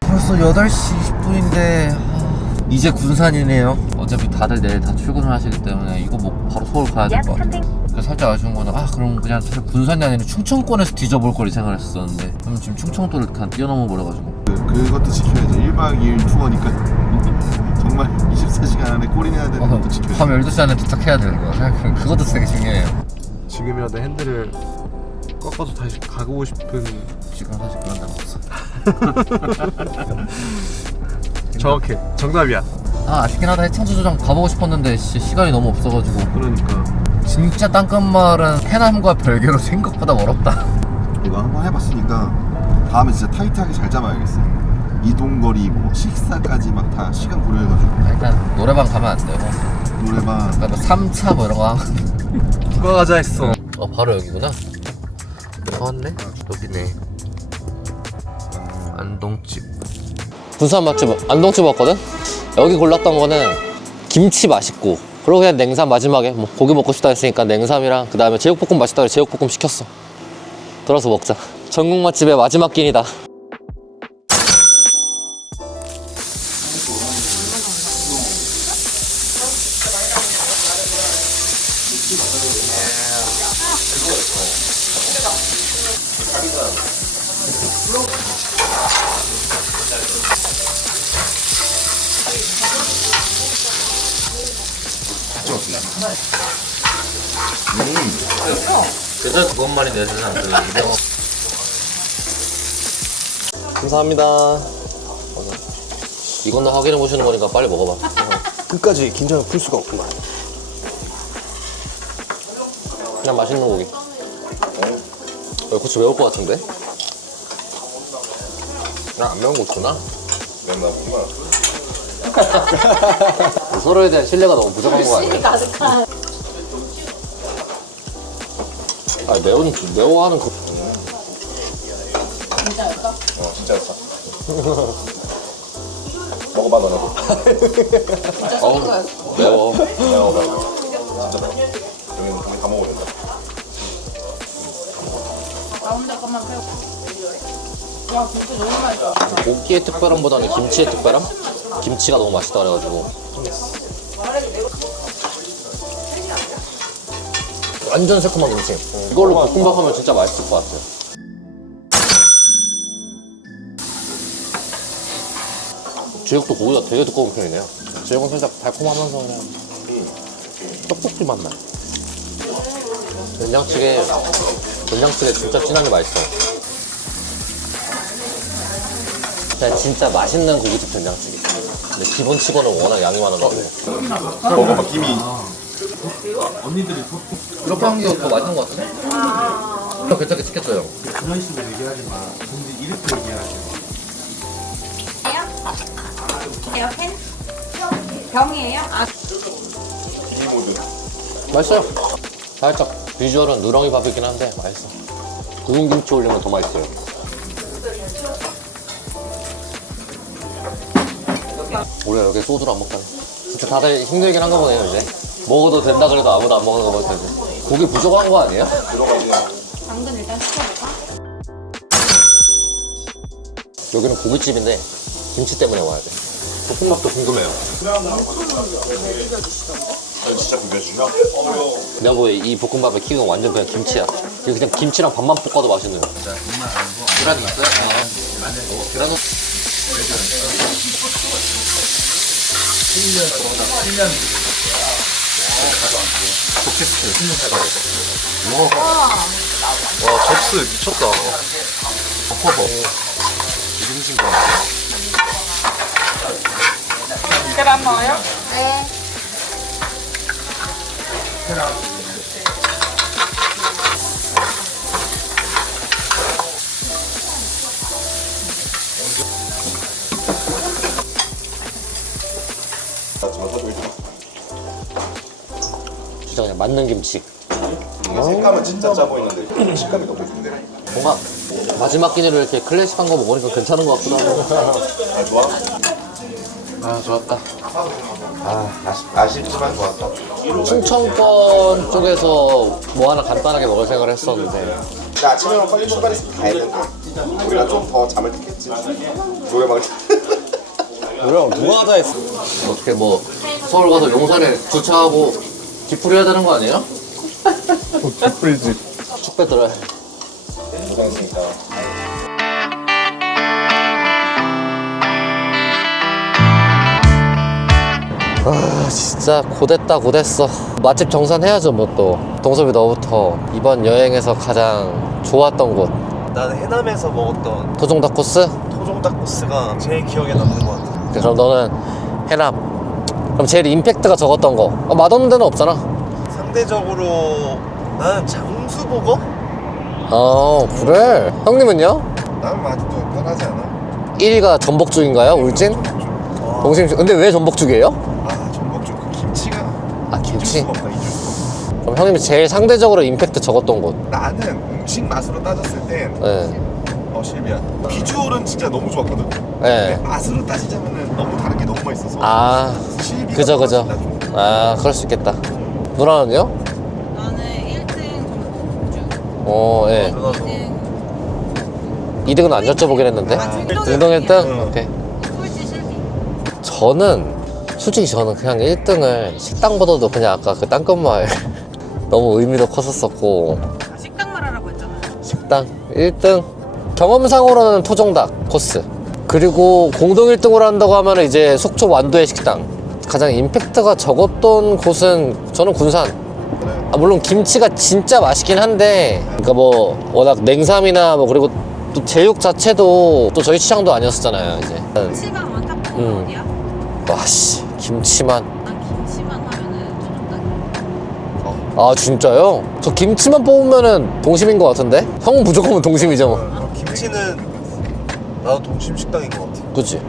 벌써 8시 20분인데 이제 군산이네요. 어차피 다들 내일 다 출근을 하시기 때문에 이거 뭐 바로 서울 가야 될 것 같아요. 살짝 아쉬운 거는 그럼 그냥 사실 군산이 아니라 충청권에서 뒤져볼 걸 생각했었는데 그럼 지금 충청도를 그냥 뛰어넘어 버려가지고 그것도 지켜야죠. 1박 2일 투어니까 정말 24시간 안에 꼴이내야 되는 것도 지켜야죠. 밤 12시 안에 도착해야 되는 거야. 그것도 되게 중요해요. 지금이라도 핸들을 꺾어서 다시 가고 싶은. 지금 사실 그런 적 없어. 정확해. 정답이야. 아쉽긴 하다. 해창조 조정 가보고 싶었는데 시간이 너무 없어가지고. 그러니까 진짜 땅끝마을은 해남과 별개로 생각보다 멀었다. 이거 한번 해봤으니까 다음에 진짜 타이트하게 잘 잡아야겠어. 이동거리 뭐 식사까지 막 다 시간 고려해가지고. 일단 노래방 가면 안 되고 노래방 그러니까 3차 뭐 이런 거 누가 가자 했어. 바로 여기구나. 나왔네? 여기네. 안동집. 군산 맛집 안동집 왔거든? 여기 골랐던 거는 김치 맛있고 그리고 그냥 냉삼 마지막에 뭐 고기 먹고 싶다 했으니까 냉삼이랑 그 다음에 제육볶음 맛있다 그래 제육볶음 시켰어. 들어서 먹자. 전국 맛집의 마지막 끼니다. 그래서 그것만이 내세는 안 되는데. 감사합니다. 이건 너 확인해 보시는 거니까 빨리 먹어봐. 끝까지 긴장을 풀 수가 없구만. 그냥 맛있는 고기. 고추 매울 것 같은데? 야, 안 매운 고추나? 서로에 대한 신뢰가 너무 부족한 거 아니야? 가득한. 아 매워하는 그 진짜였어? 진짜였어. 먹어봐 너는. 진짜 소스였어. 매워. 진짜 매워. 여기는 거의 다 먹어야 된다. 나 혼자 것만 빼고. 와 김치 너무 맛있어. 고기의 특별함보다는 김치의 특별함? 김치가 너무 맛있다 그래가지고 완전 새콤한 김치. 이걸로 볶음밥 하면 진짜 맛있을 것 같아요. 제육도 고기가 되게 두꺼운 편이네요. 제육은 살짝 달콤하면서 그냥 떡볶이 맛 나요. 된장찌개 진짜 진하게 맛있어요. 진짜 맛있는 고깃집 된장찌개. 근데 기본치고는 워낙 양이 많아서 먹어봐 김이. 이렇게 한 게 더 맛있는 것 같은데? 괜찮게 시켰어요. 그런 식으로 얘기하지 마. 근데 이렇게 얘기하지 에어펜? 병이에요? 아, 맛있어요. 살짝 비주얼은 누렁이 밥이긴 한데 맛있어. 구운 김치 올리면 더 맛있어요. 우리가 여기 소주를 안 먹다니. 진짜 다들 힘들긴 한가 보네요 이제. 먹어도 된다 그래도 아무도 안 먹는 거 같아요. 고기 부족한 거 아니에요? 당근 일단 시켜볼까? 여기는 고깃집인데 김치 때문에 와야 돼. 볶음밥도 궁금해요. 진짜 비벼주죠? 내가 보기에 이 볶음밥의 킥은 완전 그냥 김치야. 이거 그냥 김치랑 밥만 볶아도 맛있는 거야. 계란이 있어요? 계란은 와 접스 미쳤다. 기름진 거 같아. 계란 넣어요? 네. 진짜 그냥 맞는 김치. 색감은 진짜 짜 보이는데 식감이 너무 좋네. 뭔가 마지막 끼니로 이렇게 클래식한 거 먹으니까 괜찮은 것 같기도 하고. 아 좋아? 아 좋았다. 아쉽지만 좋았다. 충청권 쪽에서 뭐 하나 간단하게 먹을 생각을 했었는데 나 아침에 빨리 출발해서 가야 된다. 우리가 좀 더 잠을 깼겠지. 노래방. 노래방 누가 하자 했어? 어떻게 뭐 서울 가서 용산에 주차하고 뒤풀이 해야 되는 거 아니에요? 뒤풀이지. 축배 들어야 고생했으니까. 아 진짜 고됐어. 맛집 정산해야죠 뭐 또. 동섭이 너부터 이번 여행에서 가장 좋았던 곳 나는 해남에서 먹었던 토종닭 코스? 토종닭 코스가 제일 기억에 남는 것 같아. 그럼 너는 해남. 그럼 제일 임팩트가 적었던 거. 맛없는 데는 없잖아. 상대적으로 나는 장수버거? 그래. 형님은요? 나는 아직도 편하지 않아. 1위가 전복죽인가요? 울진? 동심. 근데 왜 전복죽이에요? 아 전복죽 그 김치가 아 김치? 잊을 수가 없다. 그럼 형님이 제일 상대적으로 임팩트 적었던 곳. 나는 음식 맛으로 따졌을 땐 네. 실비야. 비주얼은 진짜 너무 좋았거든. 네. 근데 맛으로 따지자면은 너무 다른 게 너무 맛있어서. 아 실비가 그죠. 훨씬 나 좀. 아 그럴 수 있겠다. 누나는요? 나는 1등 전복죽. 예. 2등 2등은 안 여쭤보긴 했는데. 운동 1등? 오케이. 꼴찌 실비. 솔직히 저는 그냥 1등을 식당보다도 그냥 아까 그 땅끝마을 너무 의미도 컸었고. 식당 말하라고 했잖아. 식당 1등 경험상으로는 토종닭 코스, 그리고 공동 1등으로 한다고 하면 이제 속초 완도의 식당. 가장 임팩트가 적었던 곳은 저는 군산. 물론 김치가 진짜 맛있긴 한데 그러니까 뭐 워낙 냉삼이나 뭐 그리고 또 제육 자체도 또 저희 취향도 아니었었잖아요 이제. 김치가 많다고 하는 어디야? 와씨 김치만. 난 김치만 하면은 토종닭. 아 진짜요? 저 김치만 뽑으면은 동심인 것 같은데? 형은 무조건 동심이죠 뭐. 김치는 나도 동심 식당인 것 같아. 그치?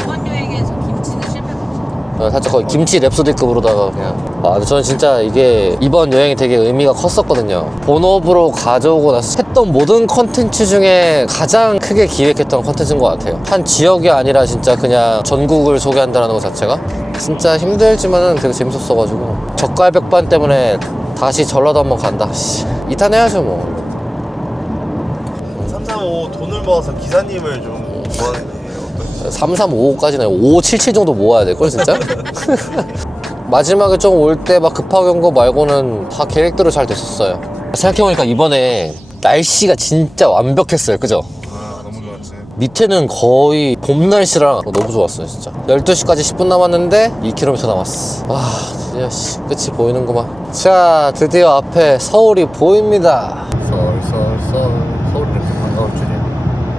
이번 여행에서 김치는 실패가 없어. 살짝 거의 김치 랩소디급으로다가 그냥. 근데 저는 진짜 이게 이번 여행이 되게 의미가 컸었거든요. 본업으로 가져오고 나서 했던 모든 컨텐츠 중에 가장 크게 기획했던 컨텐츠인 것 같아요. 한 지역이 아니라 진짜 그냥 전국을 소개한다는 것 자체가 진짜 힘들지만은 되게 재밌었어가지고 젓갈백반 때문에 다시 전라도 한번 간다. 2탄 해야죠 뭐. 335 돈을 모아서 기사님을 좀 구하는 게 어떨지. 3355까지는 5577 정도 모아야 될걸 진짜? 마지막에 좀 올 때 막 급하게 온 거 말고는 다 계획대로 잘 됐었어요. 생각해보니까 이번에 날씨가 진짜 완벽했어요. 그죠? 아 너무 좋았지. 밑에는 거의 봄 날씨랑 너무 좋았어요 진짜. 12시까지 10분 남았는데 2km 남았어. 와 드디어 끝이 보이는구만. 자 드디어 앞에 서울이 보입니다. 서울 서울이 이렇게 반가울 줄이야.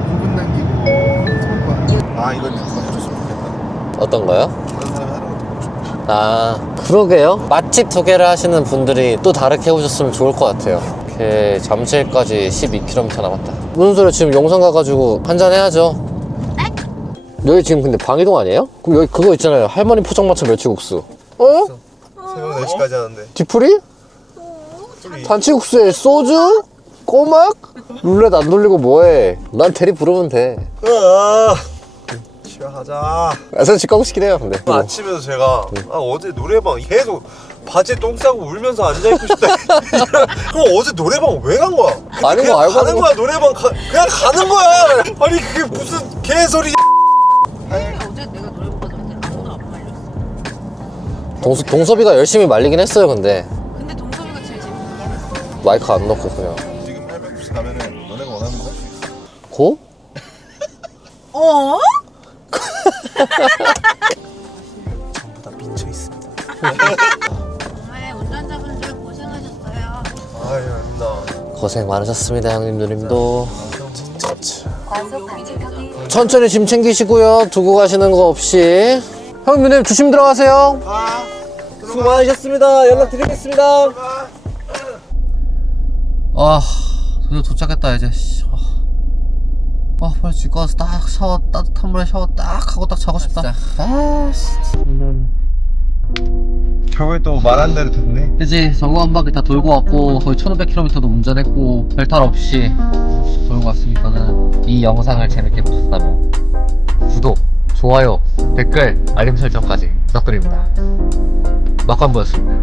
흥분 남기고 아 이건 누가 해줬으면 좋겠다. 어떤 거요? 다른 사람이 하는 것도 보고 싶어. 아 그러게요. 맛집 소개를 하시는 분들이 또 다르게 해보셨으면 좋을 것 같아요. 이렇게 잠실까지 12km 남았다. 무슨 소리야? 지금 용산 가가지고 한잔 해야죠. 여기 지금 근데 방이동 아니에요? 그럼 여기 그거 있잖아요. 할머니 포장마차 멸치국수. 어? 새벽 4시까지 하는데. 뒤풀이? 잔치국수에 소주? 꼬막? 룰렛 안 돌리고 뭐해? 난 대리 부르면 돼. 취하자. 저 집 가고 싶긴 해요 근데. 아침에도 제가 어제 노래방 계속 바지에 똥 싸고 울면서 앉아있고 싶다. 그럼 어제 노래방 왜 간 거야? 아닌 그냥 거 알고 가는 하는 거야. 노래방 그냥 가는 거야. 아니 그게 무슨 개소리. 어제 내가 노래방 가자는데 아무도 안 말렸어. 동섭이가 열심히 말리긴 했어요 근데 근데 동섭이가 제일 재밌는 마이크 안 넣고 그냥. 지금 할매국수 가면은 너네가 원하는 거 할 수 있어. 고? 어? 전부 다 미쳐 있습니다. 정말 운전자분들 고생하셨어요. 아유 아닙니다. 고생 많으셨습니다 형님 누님도. 과속 방지턱이 천천히 짐 챙기시고요. 두고 가시는 거 없이. 형 누님 조심 들어가세요. 수고 많으셨습니다. 연락드리겠습니다. 아 드디어 도착했다 이제. 빨리 집 가서 딱 샤워 따뜻한 물에 샤워 딱 하고 딱 자고 싶다. 결국에 또 말한 대로 됐네. 그치 저거 한 바퀴 다 돌고 왔고 거의 1500km도 운전했고 별탈 없이 돌고 왔으니까는 이 영상을 재밌게 보셨다면 구독, 좋아요, 댓글, 알림 설정까지 부탁드립니다. 막간보였습니다.